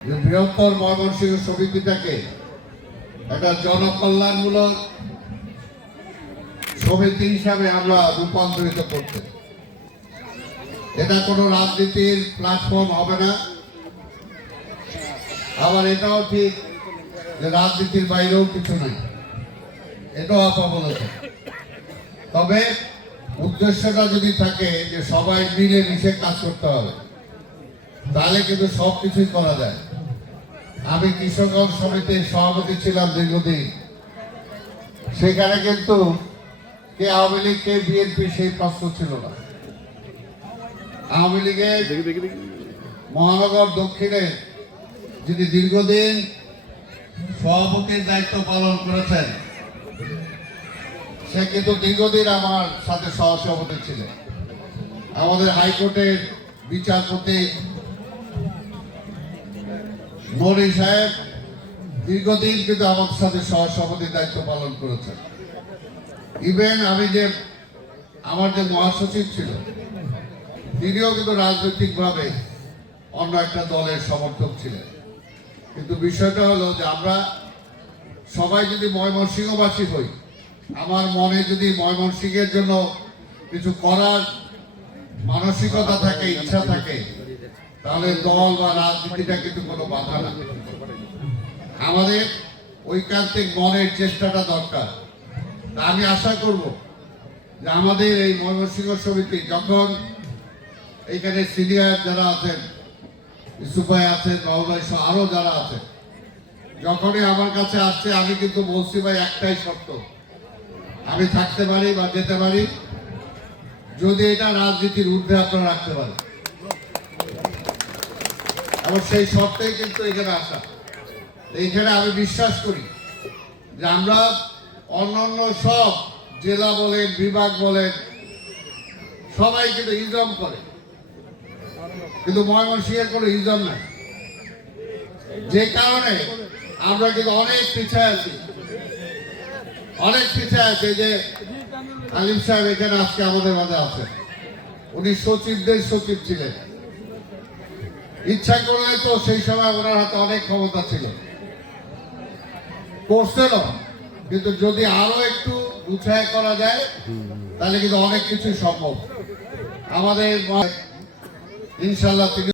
বৃহত্তর ময়মনসিংহ সমিতিটাকে একটা জনকল্যাণমূলক সমিতি হিসাবে আমরা রূপান্তরিত করতে, এটা কোনো রাজনীতির প্ল্যাটফর্ম হবে না। আবার এটাও ঠিক যে রাজনীতির বাইরেও কিছু নাই, এটাও আপা বলেছে। তবে উদ্দেশ্যটা যদি থাকে যে সবাই মিলে মিশে কাজ করতে হবে, তাহলে কিন্তু সবকিছুই করা যায়। আমি কৃষক সমিতির সভাপতি ছিলাম দীর্ঘদিন, সেখানে কিন্তু কে আওয়ামী লীগ কে বিএনপি সেই প্রশ্ন ছিল না। আওয়ামী লীগের মহানগর দক্ষিণে যিনি দীর্ঘদিন সভাপতির দায়িত্ব পালন করেছেন, সে কিন্তু দীর্ঘদিন আমার সাথে সহসভাপতি ছিলেন। আমাদের হাইকোর্টের বিচারপতি মনি সাহেব দীর্ঘদিন কিন্তু আমার সাথে সহসভাপতির দায়িত্ব পালন করেছেন। ইভেন আমার যে মহাসচিব ছিল, তিনিও কিন্তু রাজনৈতিকভাবে অন্য একটা দলের সমর্থক ছিলেন। কিন্তু বিষয়টা হলো যে আমরা সবাই যদি ময়মনসিংহবাসী হই, আমার মনে যদি ময়মনসিংহের জন্য কিছু করার মানসিকতা থাকে, ইচ্ছা থাকে, তাহলে দল বা রাজনীতিটা কিন্তু কোনো বাধা না। আমাদের ঐকান্তিক মনের চেষ্টাটা দরকার। আমি আশা করব যে আমাদের এই ময়মনসিংহ সমিতি যখন এইখানে সিনিয়র যারা আছেন, ইসুফাই আছেন, বাবুভাই সহ আরো যারা আছেন, যখনই আমার কাছে আসছে আমি কিন্তু বলছি ভাই একটাই শর্ত, আমি থাকতে পারি বা যেতে পারি যদি এটা রাজনীতির ঊর্ধ্বে আপনারা রাখতে পারেন। এবং সেই শর্তেই কিন্তু এখানে আসা। এইখানে আমি বিশ্বাস করি যে আমরা অন্যান্য সব জেলা বলেন, বিভাগ বলেন, সবাই কিন্তু ইজম করে, কিন্তু ময়মনসিংহের কোনো ইজম নাই। যে কারণে আমরা কিন্তু অনেক পিছিয়ে আছি, অনেক পিছিয়ে আছে। যে আলিম সাহেব এখানে আজকে আমাদের মাঝে আছেন, উনি সচিবদের সচিব ছিলেন। ইচ্ছা করলে তো সেই সময় ওনার হাতে অনেক ক্ষমতা ছিল, করছেন। কিন্তু যদি আরো একটু গুছায় করা যায় তাহলে কিন্তু অনেক কিছু সম্ভব। আমাদের ইনশাল্লাহ তিনি